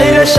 爱的伤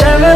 শ্যামা